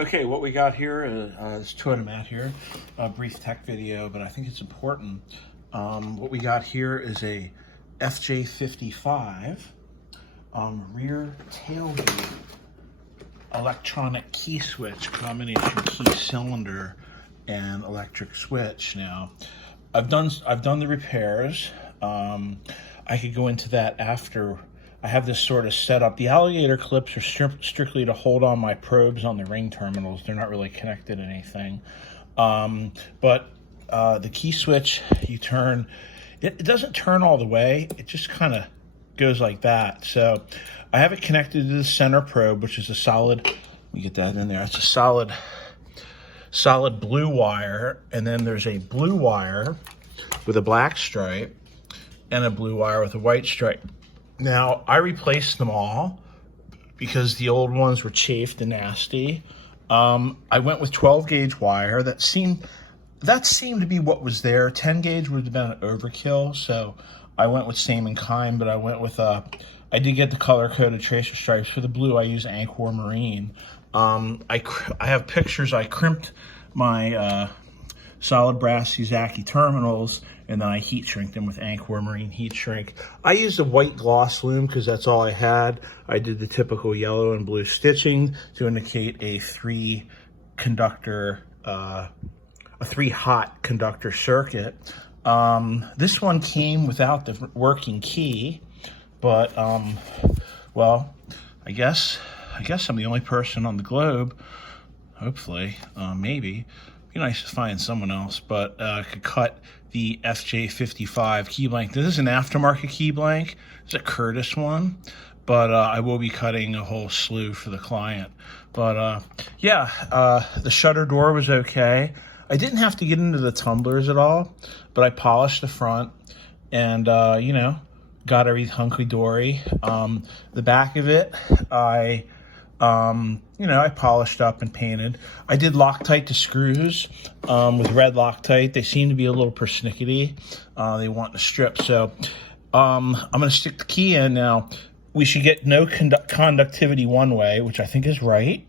Okay, what we got here is Totem Matt here, a brief tech video, but I think it's important. What we got here is a FJ55 rear tailgate electronic key switch, combination key cylinder and electric switch. Now, I've done the repairs. I could go into that after. I have this sort of setup. The alligator clips are strictly to hold on my probes on the ring terminals. They're not really connected to anything. But the key switch, you turn, it doesn't turn all the way. It just kind of goes like that. So I have it connected to the center probe, which is a solid, let me get that in there. It's a solid blue wire. And then there's a blue wire with a black stripe and a blue wire with a white stripe. Now, I replaced them all because the old ones were chafed and nasty. I went with 12 gauge wire. That seemed to be what was there. 10 gauge would have been an overkill, so I went with same in kind, but I went with, I did get the color-coded tracer stripes. For the blue, I use Aquamarine. I have pictures. I crimped my solid brass Uzaki terminals, and then I heat shrink them with Aquamarine heat shrink. I used a white gloss loom because that's all I had. I did the typical yellow and blue stitching to indicate a three hot conductor circuit. This one came without the working key, but well, I guess I'm the only person on the globe, hopefully, maybe. Be nice to find someone else, but could cut the FJ55 key blank. This is an aftermarket key blank. It's a Curtis one, but I will be cutting a whole slew for the client. But yeah, the shutter door was okay. I didn't have to get into the tumblers at all, but I polished the front and, you know, got everything hunky-dory. The back of it, you know, I polished up and painted. I did Loctite to screws with red Loctite. They seem to be a little persnickety. They want to strip. So I'm going to stick the key in. Now, we should get no conductivity one way, which I think is right.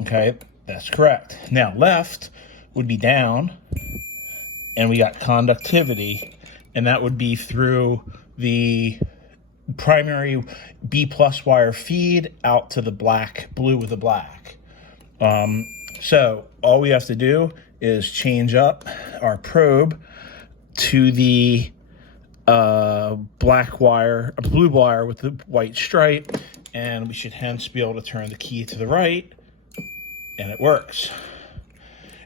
Okay, that's correct. Now, left would be down, and we got conductivity, and that would be through the primary B+ wire feed out to the blue with the black. So all we have to do is change up our probe to the blue wire with the white stripe, and we should hence be able to turn the key to the right, and it works,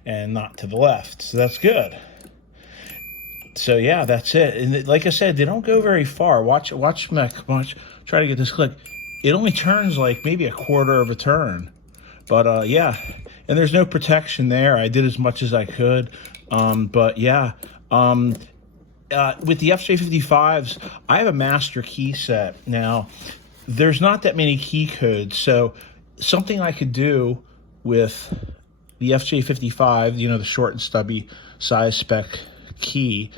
and not to the left. So that's good. So yeah, that's it. And like I said, they don't go very far. Watch, try to get this click. It only turns like maybe a quarter of a turn. But yeah, and there's no protection there. I did as much as I could. But yeah, with the FJ55s, I have a master key set. Now, there's not that many key codes. So something I could do with the FJ55, you know, the short and stubby size spec key,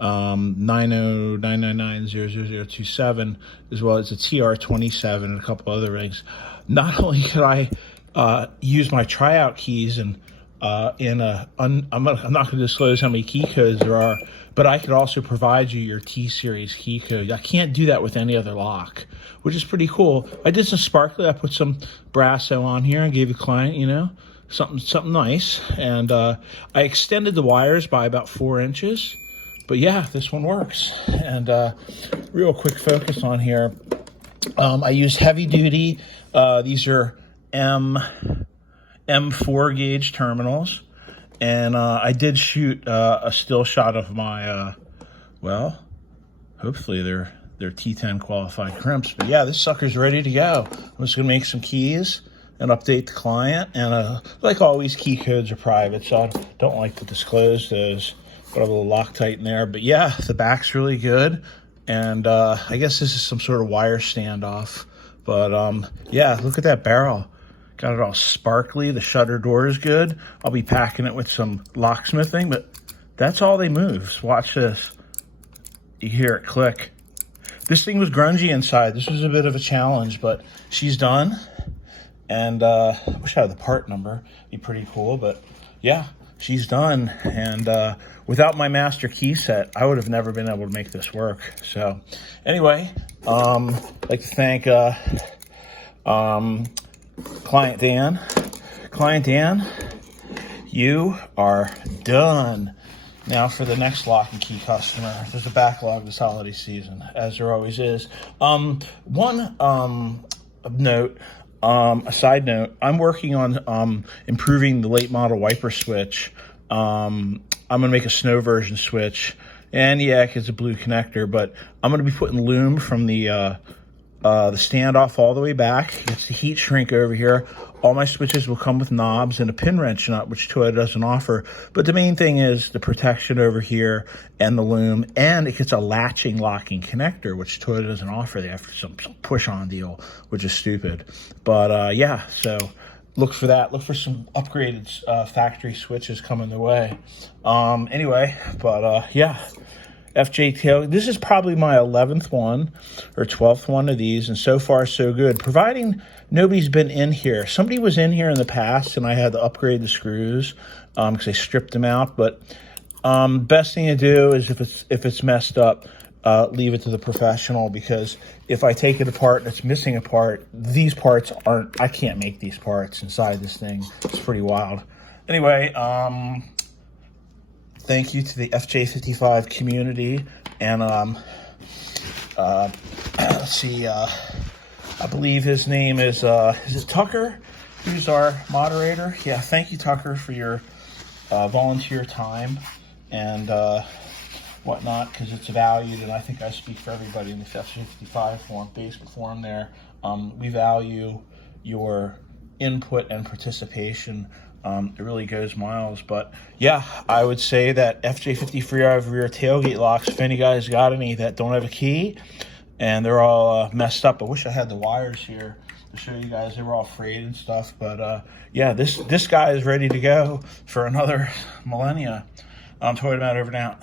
9099000027, as well as a TR27 and a couple other rings. Not only could I use my tryout keys and I'm not going to disclose how many key codes there are, but I could also provide you your T-Series key code. I can't do that with any other lock, which is pretty cool. I did some sparkly. I put some Brasso on here and gave the client, you know, something nice. And I extended the wires by about 4 inches. But yeah, this one works. And real quick focus on here. I used heavy duty. These are M4 gauge terminals. And I did shoot a still shot of my, well, hopefully they're T10 qualified crimps. But yeah, this sucker's ready to go. I'm just going to make some keys and update the client. And like always, key codes are private, so I don't like to disclose those. Got a little Loctite in there. But yeah, the back's really good. And I guess this is some sort of wire standoff. But yeah, look at that barrel. Got it all sparkly. The shutter door is good. I'll be packing it with some locksmithing, but that's all they move. So watch this. You hear it click. This thing was grungy inside. This was a bit of a challenge, but she's done. And I wish I had the part number. Be pretty cool, but yeah, she's done. And without my master key set, I would have never been able to make this work. So anyway, I'd like to thank Client Dan. Client Dan, you are done. Now for the next lock and key customer. There's a backlog this holiday season, as there always is. One note, a side note, I'm working on improving the late model wiper switch. I'm gonna make a snow version switch, and yeah, it's a blue connector, but I'm gonna be putting loom from the standoff all the way back. It's the heat shrink over here. All my switches will come with knobs and a pin wrench nut, which Toyota doesn't offer. But the main thing is the protection over here and the loom, and it gets a latching locking connector, which Toyota doesn't offer. They have some push-on deal, which is stupid. But yeah, so look for that. Look for some upgraded factory switches coming their way. Anyway, but yeah. FJ Tailgate. This is probably my 11th one or 12th one of these, and so far so good, providing nobody's been in here. Somebody was in here in the past, and I had to upgrade the screws because I stripped them out. But best thing to do is if it's messed up, leave it to the professional, because if I take it apart and it's missing a part, these parts aren't, I can't make these parts inside this thing. It's pretty wild. Anyway, thank you to the FJ55 community, and let's see, I believe his name is it Tucker, who's our moderator? Yeah, thank you, Tucker, for your volunteer time and whatnot, because it's valued, and I think I speak for everybody in the FJ55 forum, Facebook forum there. We value your input and participation. It really goes miles. But yeah, I would say that FJ55 rear tailgate locks, if any guys got any that don't have a key and they're all messed up. I wish I had the wires here to show you guys. They were all frayed and stuff. But yeah, this guy is ready to go for another millennia. Toyota Matt over and out.